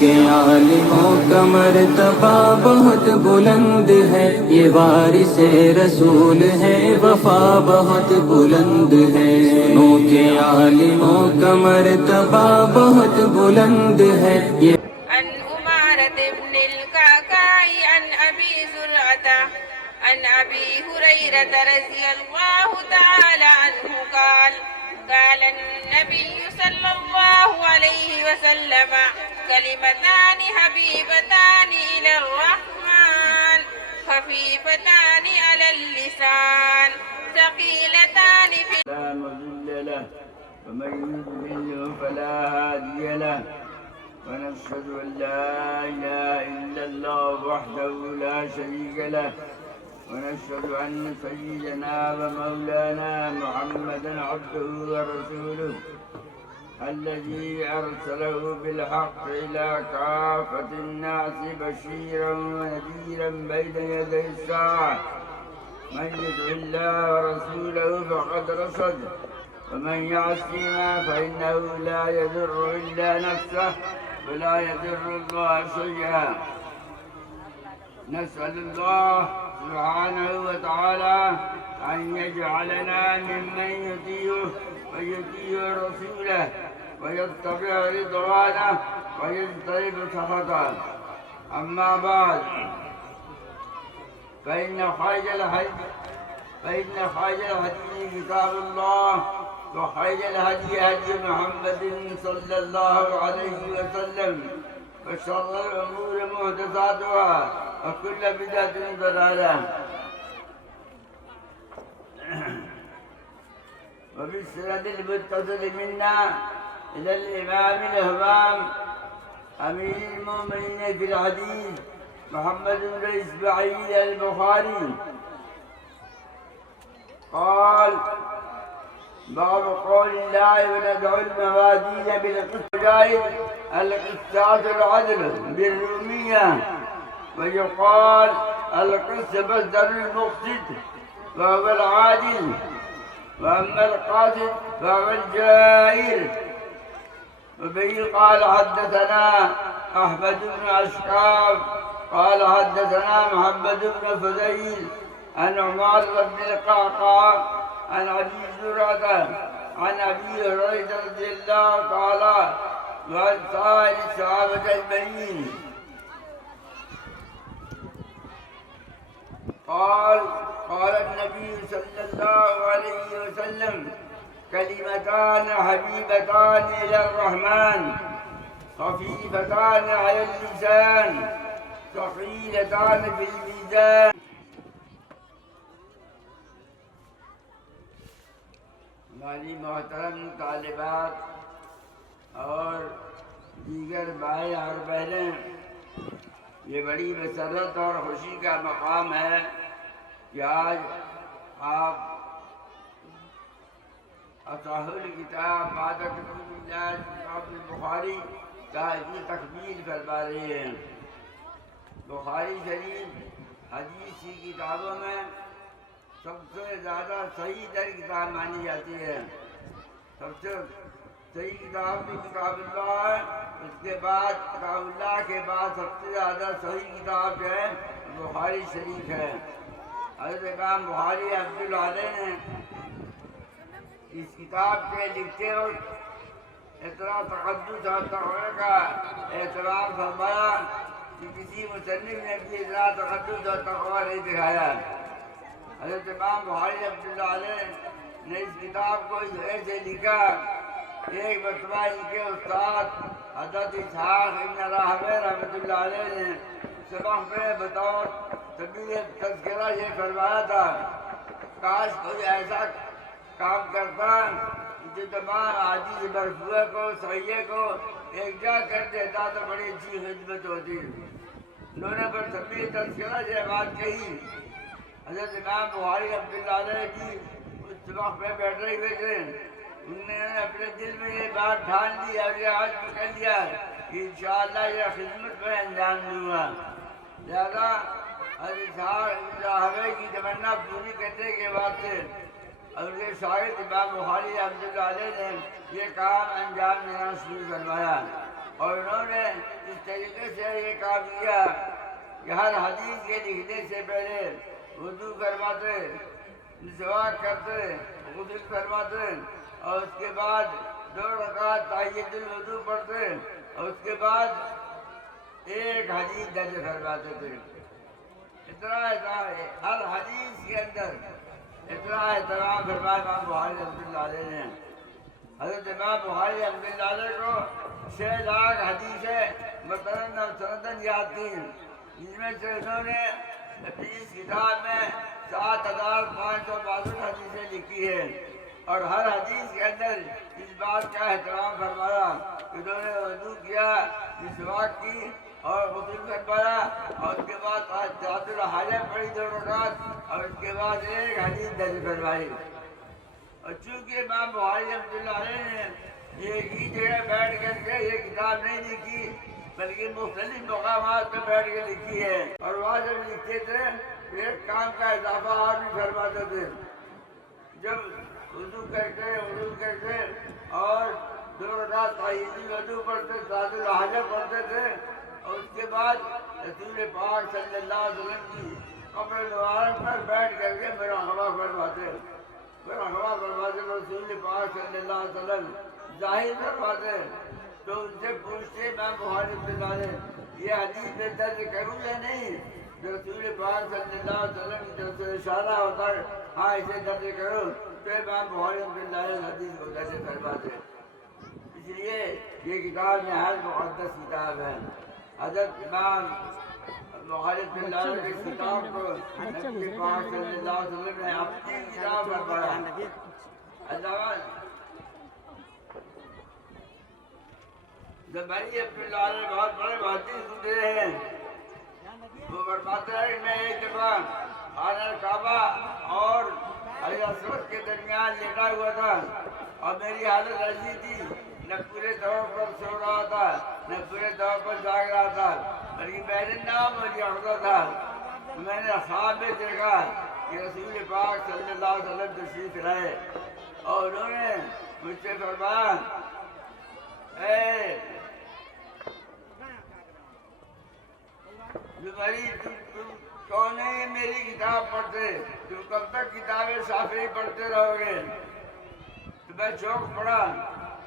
کے عالموں کا مرتبہ بہت بلند ہے، یہ وارث رسول ہے، وفا بہت بلند ہے۔ سنو کے عالموں کا مرتبہ بہت بلند ہے، یہ عن أمارة بن الكعكاء عن أبي زرعة عن أبي هريرة رضي الله تعالى عنه قال قال النبي صلى الله عليه وسلم كلمتان حبيبتان إلى الرحمن خفيفتان على اللسان ثقيلتان في لا مضل له ومن يضلل فلا هادي له ونشهد أن لا إله إلا الله وحده لا شريك له ونشهد أن سيدنا ومولانا محمدا عبده ورسوله الذي أرسله بالحق إلى كافة الناس بشيرا ونذيرا بين يدي الساعة من يطع الله ورسوله فقد رشد ومن يعصهما فإنه لا يضر إلا نفسه ولا يضر الله شيئا. نسأل الله سبحانه وتعالى أن يجعلنا ممن يطيعه ويطيع رسوله ويتبع رضوانه ويجتنب سخطه. أما بعد فإن خير الحديث كتاب الله وخير الهدي هدي محمد صلى الله عليه وسلم وشر الأمور محدثاتها وكل بدعة ضلالة. وبالسند المتصل منا إلى الإمام الإمام أمير المؤمنين في الحديث محمد بن إسماعيل البخاري قال باب قول الله وندعو الموازين بالقسط جائز القسطاس العدل بالرومية ويقال القسط مصدر المقسط وهو العادل وأما القاسط فهو الجائر. وبه قال حدثنا أحمد بن أشقاف قال حدثنا محمد بن فضيل عن عمار بن القعقاع عن أبي زرعة عن أبي هريرة رضي الله تعالى وعن سائر الصحابة أجمعين قال النبي صلى الله عليه وسلم كلمتان حبيبتان إلى الرحمن خفيفتان على اللسان ثقيلتان في الميزان. ہماری محترم طالبات اور دیگر بھائی اور بہنیں، یہ بڑی مسرت اور خوشی کا مقام ہے کہ آج آپ اصح الکتاب بعد رسول اللہ کتاب بخاری کا اتنی تکمیل فرما رہے ہیں. بخاری شریف حدیث کی کتابوں میں سب سے زیادہ صحیح تر کتاب مانی جاتی ہے. سب سے صحیح کتاب بھی کتاب اللہ ہے. اس کے بعد کتاب اللہ کے بعد سب سے زیادہ صحیح کتاب جو ہے بخاری شریف ہے. حضرت امام بخاری رحمۃ اللہ علیہ نے اس کتاب کے لکھتے وقت اتنا تقدس اور تقوی کا احترام فرمایا کہ کسی مصنف نے بھی اتنا تقدس اور تقوی نہیں دکھایا. حضرت امام بخاری رحمۃ اللہ علیہ نے اس کتاب کو ایسے لکھا. ایک مرتبہ ان کے استاد حضرت اسحاق ابن راہویہ رحمۃ اللہ علیہ نے سبق میں بطور طبیل تذکرہ یہ فرمایا تھا، کاش کوئی ایسا کام کرتا جو تمام عاجز مرفوع کو صحیح کو ایک جا کر دیتا تو بڑی اچھی خدمت ہوتی. انہوں نے پر طبیل تذکرہ یہ بات کہی. حضرت امام بخاری رحمۃ اللہ علیہ کی اس وقت میں بیٹھے ہوئے تھے. انہوں نے اپنے دل میں یہ بات ٹھان لی اور یہ عزم کر لیا کہ انشاءاللہ یہ خدمت میں انجام دوں گا. لہذا حضرت صاحب راہوی کی تمنا پوری کرنے کے بعد سے اور یہ شاگرد امام بخاری رحمۃ اللہ علیہ نے یہ کام انجام دینا شروع کروایا. اور انہوں نے اس یہ کام کیا کہ ہر حدیث کے لکھنے سے پہلے وضو کرواتے، مسواک کرتے، غسل کرواتے، اور اس کے بعد 2 رکعت تحیۃ الوضو پڑھتے، اور اس کے بعد ایک حدیث درج کرواتے تھے۔ اتنا ہر حدیث کے اندر اتنا احترام فرمایا امام بخاری رحمۃ اللہ علیہ نے۔ حضرت امام بخاری رحمۃ اللہ علیہ کو 6 لاکھ حدیثیں متن اور سندن یاد تھیں، جن میں سے انہوں نے اپنی اس کتاب میں 7562 حدیثیں لکھی ہیں، اور ہر حدیث کے اندر اس بات کا احترام فرمایا کہ انہوں نے وضو کیا، مسواک کی اور غسل کروایا، اور اس کے بعد صلاۃ الحاجت پڑھی 2 رکعت، اور اس کے بعد ایک حدیث درج کروائی۔ اور چونکہ امام بخاری رحمۃ اللہ علیہ نے ایک ہی جگہ بیٹھ کر کے یہ کتاب نہیں لکھی، بلکہ مختلف مقامات پہ بیٹھ کے لکھی ہے، اور وہاں جب لکھتے تھے ایک کام کا اضافہ اور بھی فرماتے تھے۔ جب وضو کر کے اور 2 رکعت تحیۃ الوضو پڑھتے، صلاۃ الحاجت پڑھتے تھے، اور اس کے بعد رسول پاک صلی اللہ علیہ وسلم کی قبر مبارک پر بیٹھ کر کے مراقبہ فرماتے، رسول پاک صلی اللہ علیہ وسلم ظاہر فرماتے۔ تو ان سے پوچھتے امام بخاری رحمۃ اللہ علیہ یہ حدیث میں درج کروں یا نہیں؟ جو رسول پاک صلی اللہ علیہ وسلم کی طرف سے اشارہ ہوتا ہے ہاں اسے درج کرو، تو امام بخاری رحمۃ اللہ علیہ حدیث کو درج فرماتے۔ اس لیے یہ کتاب نہایت مقدس کتاب ہے۔ حضرت امام بخاری رحمۃ اللہ علیہ کی اس کتاب کو نبی پاک صلی اللہ علیہ وسلم نے اپنی کتاب پر پڑھا۔ زبانی رحمۃ اللہ علیہ بہت بڑے محدث گزرے ہیں، وہ فرماتے ہیں کہ میں ایک دفعہ خانہ کعبہ اور حجر اسود کے درمیان لیٹا ہوا تھا، اور میری حالت ایسی تھی نہ پورے طور پر سو رہا تھا نہ پورے طور پر جاگ رہا تھا، بلکہ میرے نام مجھے اڑتا تھا۔ میں نے خواب میں دیکھا کہ رسول پاک صلی اللہ علیہ وسلم تشریف لائے، اور انہوں نے مجھ سے فرمایا اے تم کون ہے میری کتاب پڑھتے؟ تم کب تک کتاب شافعی پڑھتے رہو گے؟ تو میں چوک پڑا،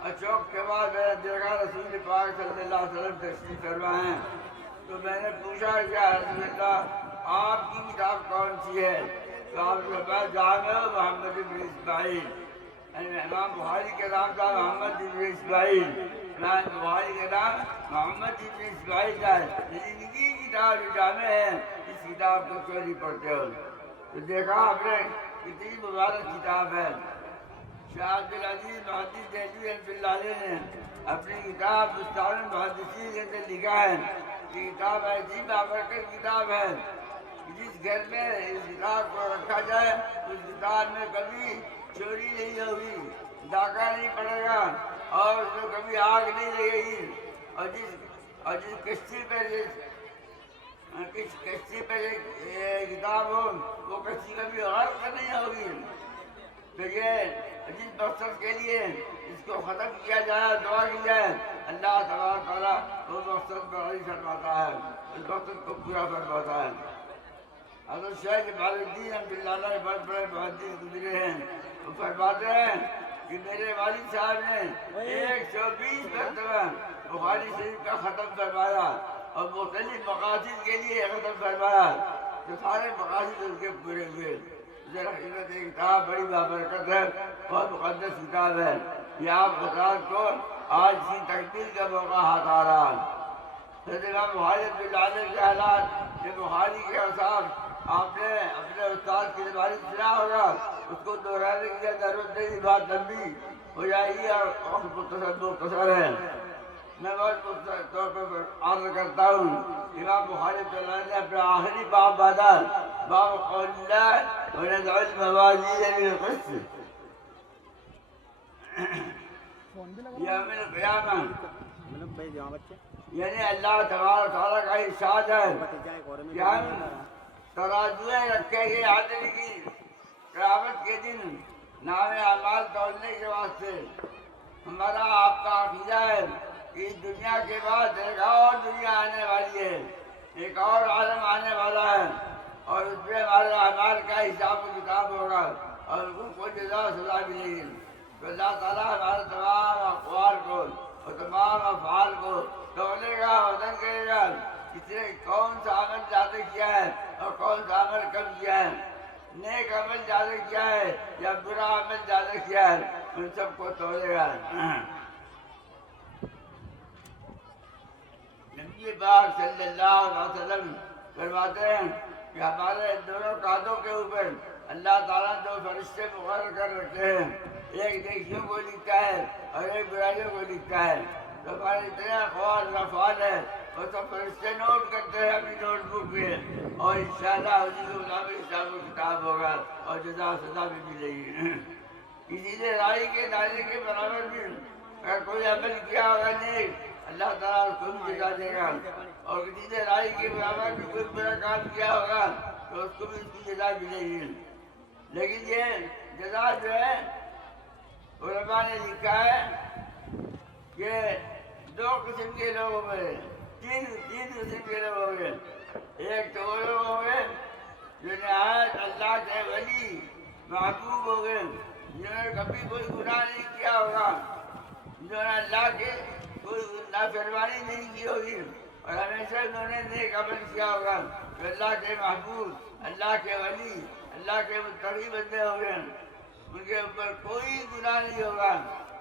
اور چوک کے بعد میں نے دیکھا رسول پاک صلی اللہ علیہ وسلم تشریف فرما ہیں۔ تو میں نے پوچھا کہ رسول اللہ آپ کی کتاب کون سی ہے؟ تو آپ کے پاس جامع محمد بن اسماعیل، یعنی امام بخاری کے نام تھا محمد بن اسماعیل، امام بخاری کے نام محمد بن اسماعیل کا ہے، لیکن ان کی کتاب جو جامع ہے اس کتاب کو کیوں نہیں پڑھتے ہو؟ تو دیکھا آپ نے کتنی مبارک کتاب ہے۔ شاہ عبدالعزیز محدث دہلوی رحمۃ اللہ علیہ نے اپنی کتاب مستعار المحدثین کے اندر لکھا ہے کہ کتاب ایسی بابرکت کتاب ہے کہ جس گھر میں اس کتاب کو رکھا جائے اس کتاب میں کبھی چوری نہیں ہوگی، ڈاکہ نہیں پڑے گا، اور اس میں کبھی آگ نہیں لگے گی، اور جس کشتی پہ یہ کتاب ہو وہ کشتی کبھی غرق نہیں ہوگی۔ تو یہ جس مقصد کے لیے اس کو ختم کیا جائے، دعا کی جائے، اللہ تبارک تعالیٰ وہ مقصد پر فرماتا ہے، اس مقصد کو پورا فرماتا ہے۔ حضرت شیخ جمال الدین رحمۃ اللہ علیہ بہت بڑے محدث گزرے ہیں، وہ فرماتے ہیں کہ میرے والد صاحب نے 120 مرتبہ بخاری شریف کا ختم فرمایا، اور مختلف مقاصد کے لیے ختم فرمایا، تو سارے مقاصد ان کے پورے ہوئے۔ حقیقت یہ کتاب بڑی بابرکت ہے، بہت مقدس کتاب ہے۔ یہ آپ حضرات کو آج کی تکمیل کا موقع ہاتھ آ رہا ہے۔ حضرت امام بخاری رحمۃ اللہ علیہ کے حالات، یہ بخاری کے اوصاف آپ نے اپنے استاد کی زبانی سنا ہوگا، اس کو دہرانے کی ضرورت نہیں، بات لمبی ہو جائے گی اور مختصر ہے۔ میں بہت مختصر طور پر عرض کرتا ہوں۔ امام بخاری رحمۃ اللہ علیہ نے اپنا آخری باب باندھا، باب قول اللہ ونضع الموازین للقسط یوم القیامہ، یعنی اللہ تبارک تعالیٰ کا ارشاد ہے کہ ہم ترازویں رکھیں گے عدل کی قیامت کے دن نام اعمال تولنے کے واسطے۔ ہمارا آپ کا عقیدہ ہے کہ اس دنیا کے بعد ایک اور دنیا آنے والی ہے، ایک اور عالم آنے والا ہے اور اس پہ ہمارے اعمال کا حساب و کتاب ہوگا اور ان کو جزا و سزا ملے گی. تو اللہ تعالیٰ ہمارے تمام اقوال کو اور تمام افعال کو تولے گا، وزن کرے گا، کس نے کون سا عمل زیادہ کیا ہے اور کون سا عمل کم کیا ہے، نیک عمل زیادہ کیا ہے یا برا عمل زیادہ کیا ہے، ان سب کو تولے گا. نبی پاک صلی اللہ علیہ وسلم فرماتے ہیں کہ ہمارے دونوں کاندھوں کے اوپر اللہ تعالیٰ دو فرشتے مقرر کر رکھتے ہیں، ایک نیکیوں کو لکھتا ہے اور ایک برائیوں کو لکھتا ہے. تو ہمارے اتنے اقوال افعال ہیں وہ سب فرشتے نوٹ کرتے ہیں اپنی نوٹ بک میں، اور انشاءاللہ اسی کے مطابق حساب و کتاب ہوگا اور جزا و سزا بھی ملے گی. کسی نے رائی کے دائرے کے برابر بھی اگر کوئی عمل کیا ہوگا نیک، اللہ تعالیٰ اس کو بھی جزا دے گا، اور کسی نے رائی کے برابر بھی کوئی برا کام کیا ہوگا تو اس کو بھی اس کی جزا ملے گی. لیکن یہ جزا جو ہے علماء نے لکھا ہے کہ دو قسم کے لوگ ہوں گے، تین قسم کے لوگ ہوں گے. ایک تو وہ لوگ ہوں گے جو نہایت اللہ کے ولی محبوب ہوں گے، جنہوں نے کبھی کوئی گناہ نہیں کیا ہوگا، جنہوں نے اللہ کے کوئی نافرمانی نہیں کی ہوگی اور ہمیشہ انہوں نے نیک عمل کیا ہوگا. تو اللہ کے محبوب، اللہ کے ولی، اللہ کے متقی بندے ہوں گے، ان کے اوپر کوئی گناہ نہیں ہوگا.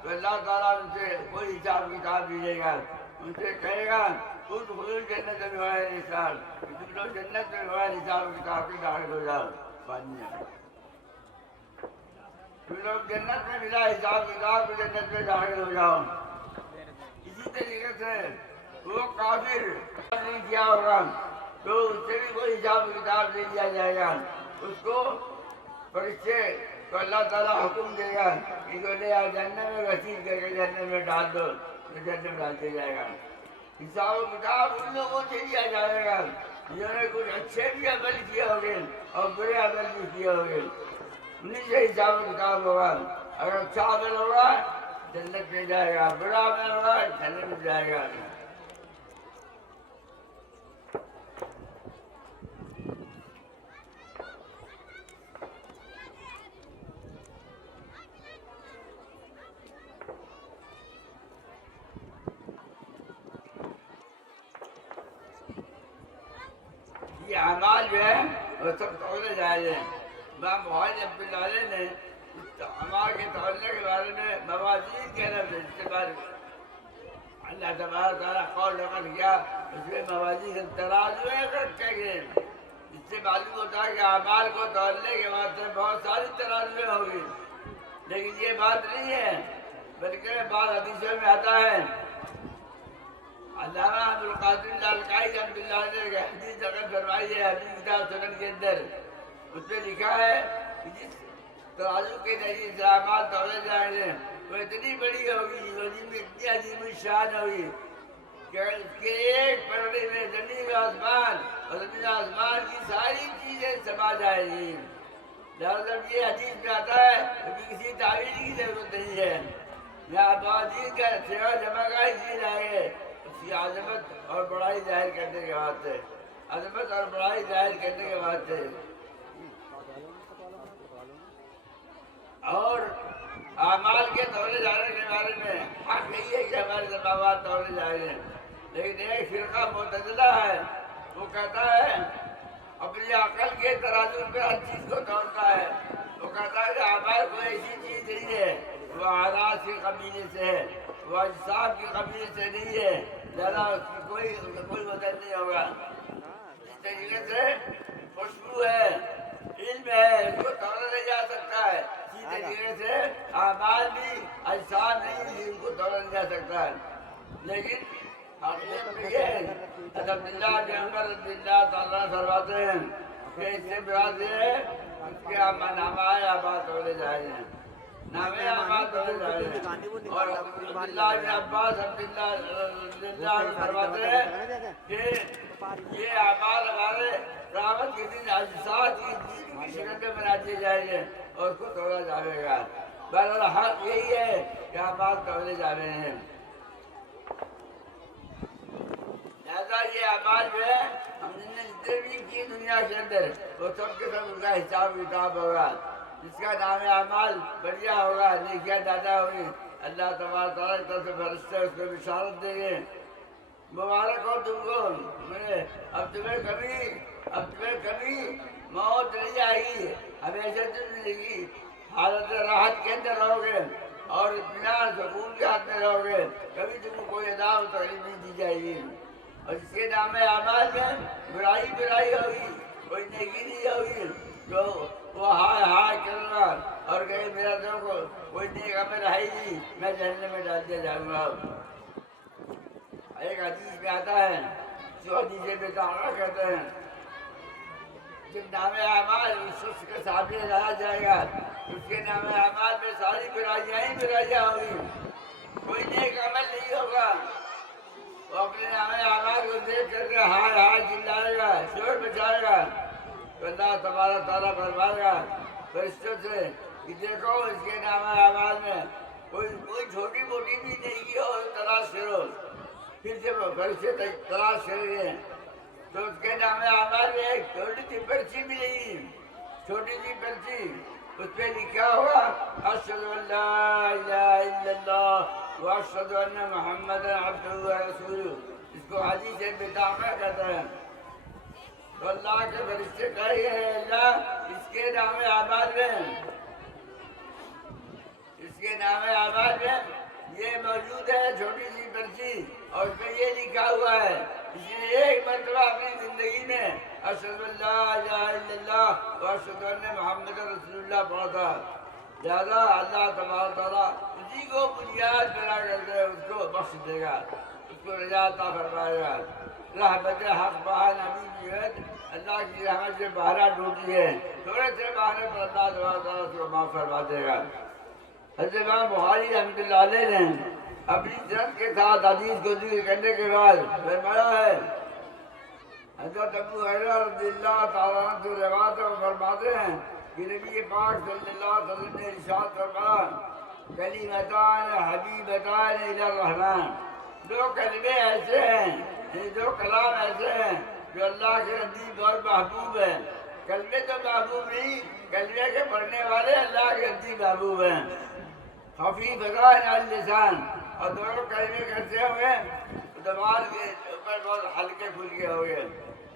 تو اللہ تعالیٰ ان سے کوئی حساب کتاب نہیں لے گا، ان سے کہے گا خود جنت میں بغیر حساب، تم لوگ جنت میں بغیر حساب کتاب کے داخل ہو جاؤ. تم لوگ جنت میں بلا حساب کتاب کے جنت میں داخل ہو جاؤ. اسی طریقے سے وہ کافر نہیں کیا ہوگا تو اس سے بھی کوئی حساب کتاب دے دیا جائے گا. اس کو فرشتے تو اللہ تعالیٰ حکم دے گا کہ کو لے آؤ جہنم میں، غسیل کر کے جہنم میں ڈال دو، تو جہنم میں ڈال دیا جائے گا. حساب و کتاب ان لوگوں سے لیا جائے گا جنہوں نے کچھ اچھے بھی عمل کیے ہوگے اور برے عمل بھی کیے ہوگے، انہیں سے حساب و کتاب ہوگا. اگر اچھا عمل ہوگا جنت میں جائے گا، برا عمل ہوگا جہنم میں جائے گا. یہ اعمال جو ہے وہ سب تولے جائے ہیں. امام بخاری رحمۃ اللہ علیہ نے اس اعمال کے تولنے کے بارے میں موازین کے لفظ استعمال اللہ تبارک تعالیٰ قول نقل کیا، اس میں موازین ترازو رکھے گئے. اس سے معلوم ہوتا ہے کہ اعمال کو تولنے کے بعد سے بہت ساری ترازویں ہوگی، لیکن یہ بات نہیں ہے، بلکہ بعض حدیثوں میں آتا ہے. علامہ عبد القادر لالکائی رحمۃ اللہ علیہ نے حدیث نقل فرمائی ہے حدیث کتاب سنن کے اندر. اس میں لکھا ہے کہ جس ترازو کے ذریعے سے اعمال تولے جائیں گے وہ اتنی بڑی ہوگی، وزن اتنی عظیم الشان ہوگی کہ اس کے ایک پلڑے میں زمین و آسمان اور زمین و آسمان کی ساری چیزیں سما جائیں گی. لہٰذا یہ حدیث میں آتا ہے کہ کسی تعویل کی ضرورت نہیں ہے. یہاں موازین کا سوا جمع کا ہی چیز آئے اس کی عظمت اور بڑائی ظاہر کرنے کے بعد سے، عظمت اور بڑائی ظاہر کرنے کے بعد سے. اور اعمال کے تولے جانے کے بارے میں حق یہی ہے کہ ہمارے ذماوات تولے جائیں گے، لیکن ایک فرقہ معتزلہ ہے، وہ کہتا ہے اپنی عقل کے ترازو پہ ہر چیز کو تولتا ہے. وہ کہتا ہے کہ اعمال کوئی ایسی چیز نہیں ہے، وہ اعراض کے قبیلے سے ہے، وہ اجسام کے قبیلے سے نہیں ہے، لہٰذا اس کی کوئی وزن نہیں ہوگا. اس طریقے سے خوشبو ہے، علم ہے، اس کو تولا نہیں جا سکتا ہے. اسی طریقے سے اعمال بھی اجسام نہیں، ان کو تولا نہیں جا سکتا ہے. لیکن حقیقت میں یہ ہے حضرت اللہ کے عمر رضی اللہ تعالیٰ فرماتے ہیں کہ اس سے مراد یہ ہے اس کے نامہ اعمال تولے جائیں گے، نامہ اعمال تولے جائیں گے. اور حضرت اللہ بن عباس رضی اللہ عنہ فرماتے ہیں کہ یہ اعمال ہمارے قیامت کے دن اجساد کی شکل میں بنا دیے جائیں گے اور اس کو تولا جائے گا. بہرحال حق یہی ہے کہ اعمال تولے جا رہے ہیں. لہذا یہ اعمال جو ہے ہم نے جتنے بھی کی دنیا کے اندر وہ سب کے سب ان کا حساب کتاب ہوگا. جس کا نام اعمال بڑھیا ہوگا، نیکیاں زیادہ ہوگی، اللہ تبارک تعالیٰ کی طرف سے فرشتے اس کو بشارت دیں گے. مبارک ہو تم کو، اب تمہیں کبھی موت نہیں آئے گی، ہمیشہ تم زندگی حالت راحت کے اندر رہو گے اور اطمینان سکون کے ہاتھ میں رہو گے. کبھی تم کو کوئی عذاب و تکلیف نہیں دی جائے گی. اور اس کے نام اعمال میں برائی ہوگی، کوئی نیکی نہیں ہوگی. جو وہ ہائے کرے گا اور کہے میرا تو کوئی نیک عمل ہے ہی، میں جہنم میں ڈال دیا جاؤں گا. ایک حدیث میں آتا ہے جو حدیث بطاقہ کہتے ہیں، جب نام اعمال اس شخص کے سامنے لایا جائے گا اس کے نام اعمال میں ساری برائیاں ہوگی، کوئی نیک عمل نہیں ہوگا. وہ اپنے نام اعمال کو دیکھ کر کے ہائے چلائے گا، شور بچائے گا. تو اللہ تبارک تعالیٰ فرمائے گا فرشتوں سے کہ دیکھو اس کے نام اعمال میں کوئی چھوٹی موٹی بھی نہیں کی ہو، تلاش کرو. پھر جب فرشتے تلاش کریں گے تو اس کے نام اعمال میں ایک چھوٹی سی پرچی ملے گی، چھوٹی سی پرچی. اس پہ لکھا ہوگا اشہد ان لا الہ الا اللہ واشہد ان محمدا عبدہ ورسولہ. اس کو حدیث بطاقہ کہتے ہیں. تو اللہ کے فرشتے کہیں گے اللہ اس کے نام اعمال میں یہ موجود ہے چھوٹی سی پرچی اور اس پہ یہ لکھا ہوا ہے اس نے ایک مرتبہ اپنی زندگی میں اشہد ان لا الہ الا اللہ واشہد ان محمد رسول اللہ پڑھا تھا. لہٰذا اللہ تبارک تعالیٰ اسی کو بنیاد بنا کر کے اس کو بخش دے گا، اس کو نجات عطا فرمائے گا. رحمت حق بہا نبی جیت، اللہ کی رحمت سے بہرا ڈوبتی ہے، تھوڑے سے بہانے پر اللہ تبارک تعالیٰ اس کو معاف فرما دے گا. حضرت امام بخاری رحمۃ اللہ علیہ نے اپنی سند کے ساتھ حدیث کو ذکر کرنے کے بعد فرمایا ہے، حضرت ابو ہریرہ رضی اللہ تعالیٰ عنہ سے روایت ہے، وہ فرماتے ہیں کہ نبی پاک صلی اللہ علیہ وسلم نے ارشاد فرمایا کلمتان حبیبتان الی الرحمن. دو کلمے ایسے ہیں، یعنی دو کلام ایسے ہیں جو اللہ کے نزدیک اور محبوب ہیں. کلمے تو محبوب نہیں، کلمے کے پڑھنے والے اللہ کے نزدیک محبوب ہیں. خفیفتان علی اللسان، اور دونوں کلمے کیسے ہوئے دماغ کے اوپر بہت ہلکے پھلکے ہو گئے.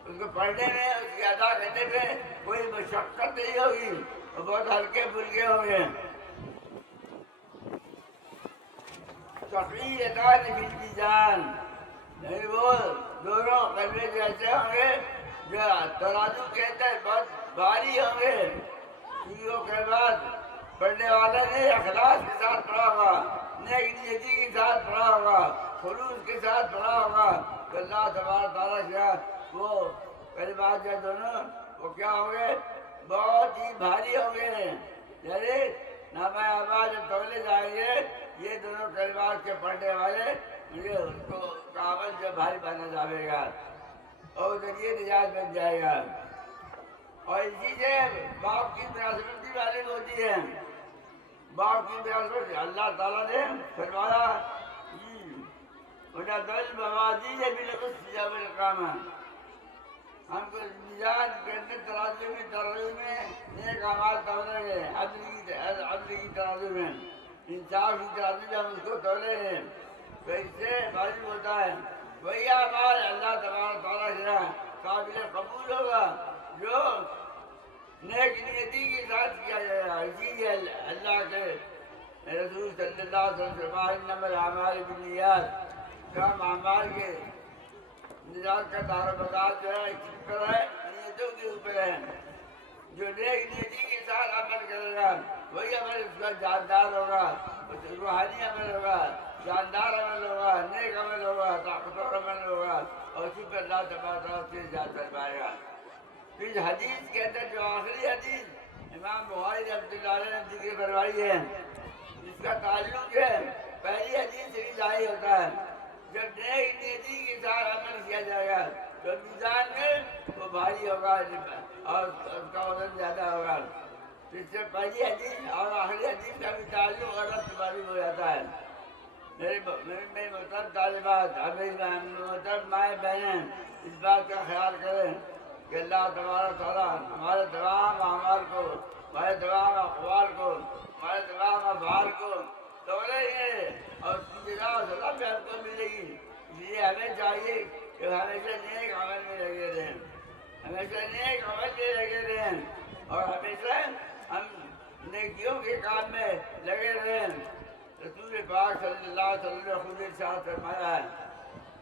اس کو پڑھنے میں اس کی ادا کرنے میں کوئی مشقت نہیں ہوگی، وہ بہت ہلکے پھلکے ہو گئے. ثقیلتان فی المیزان، یعنی وہ دونوں کلمے ایسے ہوں گے جو ترازو کے اندر بہت بھاری ہوں گے. کیونکہ وہ کلمات پڑھنے والا نے اخلاص کے ساتھ پڑھا ہوگا، نیک نیتی کے ساتھ پڑھا ہوگا، خلوص کے ساتھ پڑھا ہوگا. تو اللہ تبارک تعالیٰ سے وہ کلمات جو دونوں وہ کیا ہوں گے بہت ہی بھاری ہوں گے. یعنی نامہ اعمال جب تولے جائیں گے یہ دونوں کلمات کے پڑھنے والے مجھے اس کو کامل جو بھاری بنا جائے گا اور ذریعے نجات بن جائے گا. اور اسی سے باپ کی مناسبت بھی معلوم ہوتی ہے. باپ کی مناسبت اللہ تعالیٰ نے فرمایا وَنَزَلْ مَوَازِينَ بِالْقِسْطِ يَوْمَ الْقِيَامَةِ، ہم کو میزان کے اندر ترازو میں نیک اعمال تولیں گے، عدل کی ترازو میں، انصاف کی ترازو میں ہم اس کو تولیں گے. تو اس سے معلوم ہوتا ہے وہی اعمال اللہ تبارک تعالیٰ سے قابل قبول ہوگا جو نیک نیتی کے ساتھ کیا جائے گا. اسی لیے اللہ کے رسول صلی اللہ علیہ وسلم فرمایا انما الاعمال بالنیات، کام اعمال کے نجات کا دار و مدار جو ہے کس پر ہے؟ نیتوں کے اوپر ہے. جو نیک نیتی کے ساتھ عمل کرے گا وہی عمل اس کا جاندار ہوگا، روحانی عمل ہوگا، جاندار عمل ہوگا، نیک عمل ہوگا، طاقتور عمل ہوگا اور اسی پر اللہ تبارک سے جان فرمائے گا. اس حدیث کے اندر جو آخری حدیث امام بخاری رحمۃ اللہ علیہ نے ذکر فرمائی ہے اس کا تعلق جو ہے پہلی حدیث سے بھی ظاہر ہوتا ہے. جب نیک نیتی کے ساتھ عمل کیا جائے گا تو میزان میں وہ بھاری ہوگا اور اس کا وزن زیادہ ہوگا. اس سے پہلی حدیث اور آخری حدیث کا بھی تعلق اور ربط معلوم ہو جاتا ہے. میری محترم طالبات، محترم مائیں بہنیں، اس بات کا خیال کریں کہ اللہ تبارک تعالیٰ ہمارے تمام اعمال کو، ہمارے تمام اقوال کو، ہمارے تمام افعال کو توڑے گے اور اس کی جزا و سزا بھی ہم کو ملے گی۔ اس لیے ہمیں چاہیے کہ ہمیشہ نیک عمل میں لگے رہیں، ہمیشہ نیک عمل میں لگے رہیں اور ہمیشہ ہم نیکیوں کے کام میں لگے رہیں۔ رسول پاک صلی اللہ علیہ وسلم نے خود ارشاد فرمایا ہے،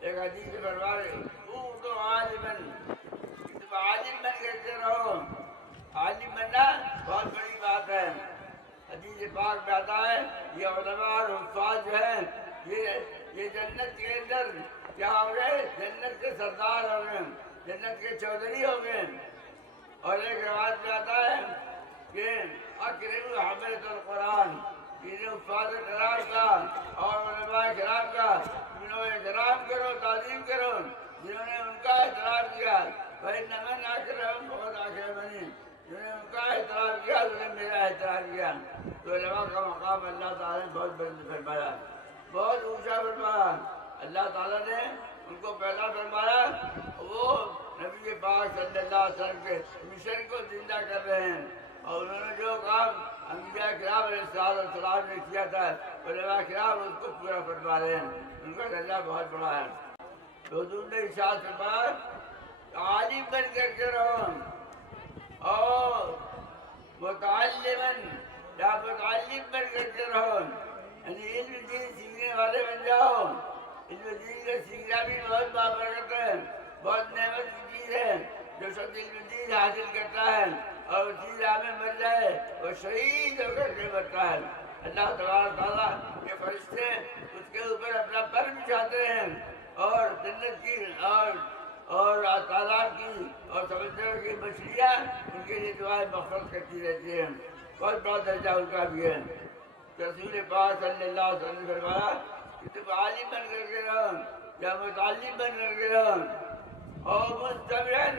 ایک حدیث میں فرمایا ہے، تو عالماً، تم عالم بن کرتے رہو۔ عالم بننا بہت بڑی بات ہے۔ حدیث پاک میں آتا ہے یہ علماء اور حفاظ جو ہیں یہ جنت کے اندر کیا ہو گئے؟ جنت کے سردار ہو گئے، جنت کے چودھری ہو گئے۔ اور ایک روایت میں آتا ہے کہ اکرموا حملۃ القرآن، انہیں حفاظ کرام کا اور علماء کرام کا انہوں احترام کرو، تعظیم کرو، جنہوں نے ان کا احترام کیا۔ فإن من أكرمهم فقد أكرمني، جنہوں نے ان کا احترام کیا انہوں نے میرا احترام کیا۔ تو علماء کا مقام اللہ تعالیٰ نے بہت بلند فرمایا، بہت اونچا فرمایا۔ اللہ تعالیٰ نے ان کو پیدا فرمایا، وہ نبی پاک صلی اللہ علیہ وسلم کے مشن کو زندہ کر رہے ہیں، اور انہوں نے جو کام انبیاء کرام علیہ السلام نے کیا تھا علماء کرام اس کو پورا فرما رہے ہیں، ان کا درجہ بہت بڑا ہے۔ تو حضور نے ارشاد فرمایا عالم بن کر کے رہو اور متعلماً یا متعلم بن کر کے رہو، یعنی علم دین سیکھنے والے بن جاؤ۔ علم دین کا سیکھنا بھی بہت بابرکت ہے، بہت نعمت کی چیز ہے۔ جو شخص علم دین حاصل کرتا ہے اور اسی راہ میں مر جائے وہ شہید ہو کر کے مرتا ہے۔ اللہ تبارک تعالیٰ کے فرشتے اس کے اوپر اپنا پر بچھاتے ہیں اور جنت کی اور تالاب کی اور سمندر کی مچھلیاں ان کے لیے دعائیں مغفرت کرتی رہتی ہیں۔ بہت بڑا درجہ ان کا بھی ہے۔ رسول پاک صلی اللہ علیہ وسلم نے فرمایا کہ تم عالم بن کر کے رہو یا متعلم بن کر کے رہو اور مستمعن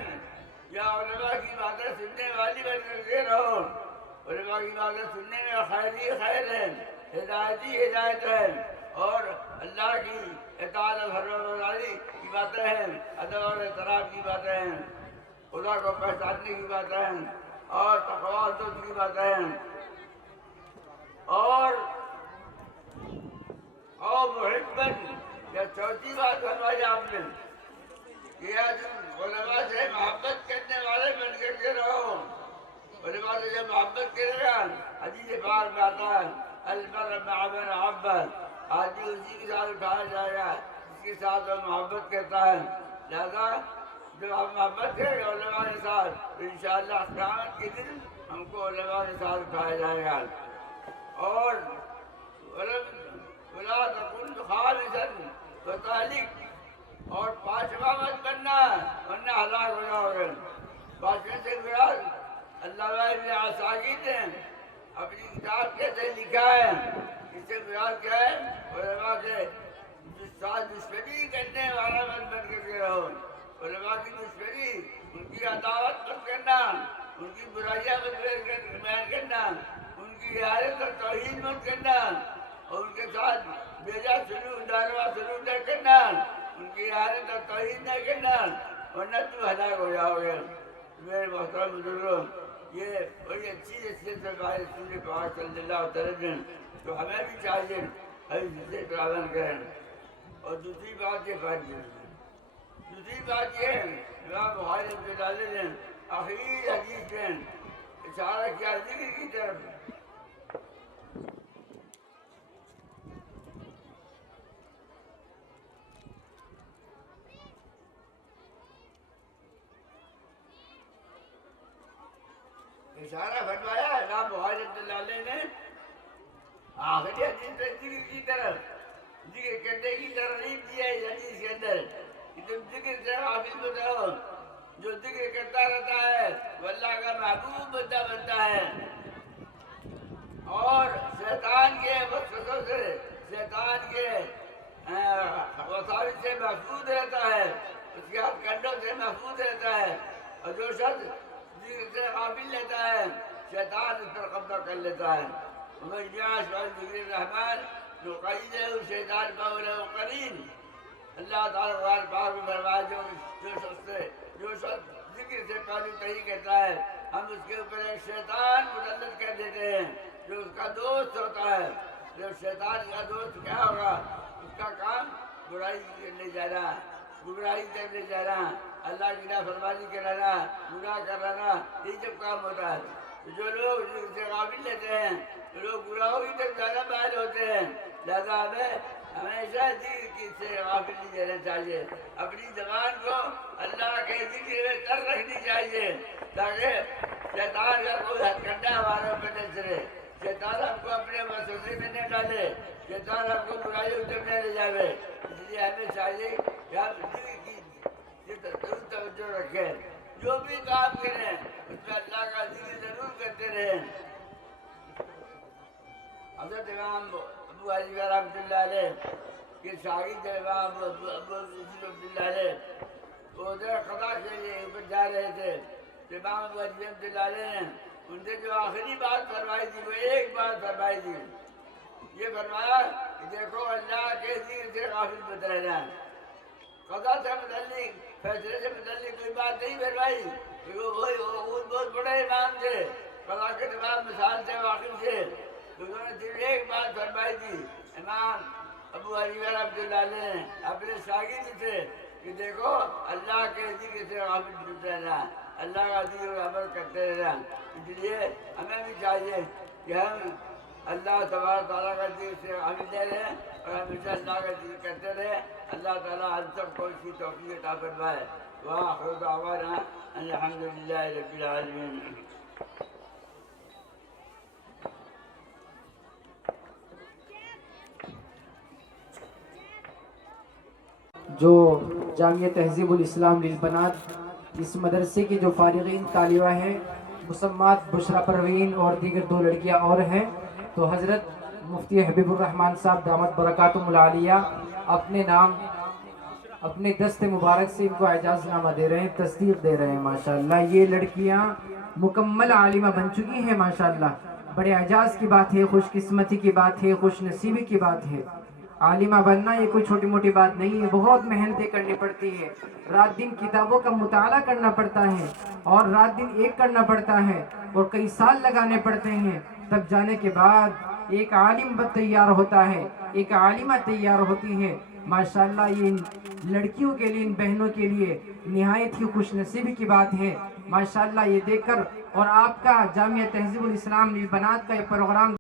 یا علماء کی باتیں سننے والی بن کر کے رہو۔ علماء کی باتیں سننے میں خیر ہی خیر ہے، ہدایت ہی ہدایت ہے، اور اللہ کی اطاعت و فرمانبرداری کی باتیں ہیں، ادب اور احترام کی باتیں ہیں، خدا کو پہچاننے کی باتیں ہیں اور تقویٰ اور تقویٰ کی باتیں ہیں۔ اور محبت، یا چوتھی بات فرمائی آپ نے کہ تم علماء سے محبت کرنے والے بن کر کے رہو۔ علماء سے جب محبت کرے گا، حدیث پاک میں آتا ہے المرء مع من احب، آدمی اسی کے ساتھ اٹھایا جائے گا جس کے ساتھ وہ محبت کرتا ہے۔ لہذا جب ہم محبت کریں گے علماء کے ساتھ تو انشاءاللہ قیامت کے دن ہم کو علماء کے ساتھ اٹھایا جائے گا۔ اور ولا تكن خالصا وتهلك، اور پانچواں مت بننا ورنہ ہلاک ہو جاؤ گے۔ پانچویں سے مراد علامہ ابن عساکر نے اپنی کتاب کے اندر لکھا ہے، اس سے مراد کیا ہے؟ علماء کے ساتھ دشمنی کرنے والا مت بن کر کے رہو۔ علماء کی دشمنی، ان کی عداوت مت کرنا، ان کی برائیاں مت بیان کرنا، ان کی احانت اور توہین مت کرنا، اور ان کے ساتھ بیجا سلوک، ناروا سلوک نہ کرنا، ان کی احانت اور توہین نہ کرنا، ورنہ تم ہلاک ہو جاؤ گے۔ میرے محترم بزرگوں، یہ بڑی اچھی نصیحت فرمائی رسول پاک صلی اللہ علیہ وسلم نے، تو ہمیں بھی چاہیے ہم اسے پابند کریں۔ اور دوسری بات یہ ہے امام بخاری رحمۃ اللہ علیہ نے آخری حدیث میں اشارہ کیا ذکر کی طرف۔ اشارہ فرمایا امام بخاری رحمۃ اللہ علیہ نے آخری حدیث میں ذکر کی طرف، ذکر کرنے کی ترغیب دی ہے اس حدیث کے اندر کہ تم ذکر سے غافل مت رہو۔ جو ذکر کرتا رہتا ہے وہ اللہ کا محبوب بندہ بنتا ہے، اور شیطان کے وسوسوں سے، شیطان کے وساوس سے محفوظ رہتا ہے، اس کے ہاتھ کنڈوں سے محفوظ رہتا ہے۔ اور جو شخص ذکر سے غافل رہتا ہے شیطان اس پر قبضہ کر لیتا ہے۔ ومن يعش عن ذکر الرحمن نقید الشیطان فهو له قرین. اللہ تعالیٰ قرآن پاک میں فرمایا جو شخص ذکر سے پہلو تہی کرتا ہے ہم اس کے اوپر ایک شیطان مسلط کر دیتے ہیں جو اس کا دوست ہوتا ہے. جو شیطان کا دوست کیا ہوگا؟ اس کا کام برائی کرنے جانا، گمراہی کرنے جانا، اللہ کی نافرمانی کرانا، گناہ کرانا، یہ سب کام ہوتا ہے. جو لوگ اس سے غافل لیتے ہیں لوگ گناہوں کی طرف زیادہ مائل ہوتے ہیں. لہذا ہمیں ہمیشہ ذکر کی سے غافل نہیں رہنا چاہیے. اپنی زبان کو اللہ کے ذکر میں تر رکھنی چاہیے تاکہ شیطان کا کوئی ہتھ کنڈا ہمارے اوپر نہ چلے، شیطان ہم کو اپنے وسوسے میں نہ ڈالے، شیطان ہم کو برائیوں کی طرف نہ لے جاوے. اس لیے ہمیں چاہیے کہ ہم ذکر کی ضرور توجہ رکھیں. جو بھی کام کریں اس میں اللہ کا ذکر ضرور کرتے رہیں. حضرت امام ابو حنیفہ رحمۃ اللہ علیہ کے شاگرد امام ابو یوسف رحمۃ اللہ علیہ وہ ادھر قضا کے لیے اوپر جا رہے تھے. امام ابو حنیفہ رحمۃ اللہ علیہ نے ان سے جو آخری بات فرمائی تھی وہ ایک بات فرمائی تھی. یہ فرمایا کہ دیکھو اللہ کے ذکر سے غافل مت رہنا. قضا سے متعلق فیصلے سے متعلق کوئی بات نہیں فرمائی. وہ بہت بڑے امام تھے، قضا کے تمام مثال سے واقف تھے. انہوں نے صرف ایک بات فرمائی تھی. امام ابو حنیفہ رحمۃ اللہ علیہ نے اپنے شاگرد سے کہ دیکھو اللہ کے ذکر سے غافل مت رہنا، اللہ کا ذکر عمل کرتے رہنا. اس لیے ہمیں بھی چاہیے کہ ہم اللہ تبارک تعالیٰ کا ذکر سے غافل نہ رہیں اور ہمیشہ اللہ کا ذکر کرتے رہیں. اللہ تعالیٰ ہم سب کو اس کی توفیق عطا فرمائے. وآخر دعوانا ان الحمد للہ رب العالمین. جو جامعہ تہذیب الاسلام للبنات اس مدرسے کی جو فارغین طالبہ ہیں مسمات بشرا پروین اور دیگر 2 لڑکیاں اور ہیں، تو حضرت مفتی حبیب الرحمن صاحب دامت برکاتہم العالیہ اپنے نام اپنے دست مبارک سے ان کو اعزاز نامہ دے رہے ہیں، تصدیق دے رہے ہیں. ماشاءاللہ یہ لڑکیاں مکمل عالمہ بن چکی ہیں. ماشاءاللہ بڑے اعجاز کی بات ہے، خوش قسمتی کی بات ہے، خوش نصیبی کی بات ہے. عالمہ بننا یہ کوئی چھوٹی موٹی بات نہیں ہے، بہت محنتیں کرنی پڑتی ہے. رات دن کتابوں کا مطالعہ کرنا پڑتا ہے اور رات دن ایک کرنا پڑتا ہے اور کئی سال لگانے پڑتے ہیں. تب جانے کے بعد ایک عالم تیار ہوتا ہے، ایک عالمہ تیار ہوتی ہے. ماشاءاللہ یہ ان لڑکیوں کے لیے، ان بہنوں کے لیے نہایت ہی خوش نصیبی کی بات ہے. ماشاءاللہ یہ دیکھ کر اور آپ کا جامعہ تہذیب الاسلام للبنات کا یہ پروگرام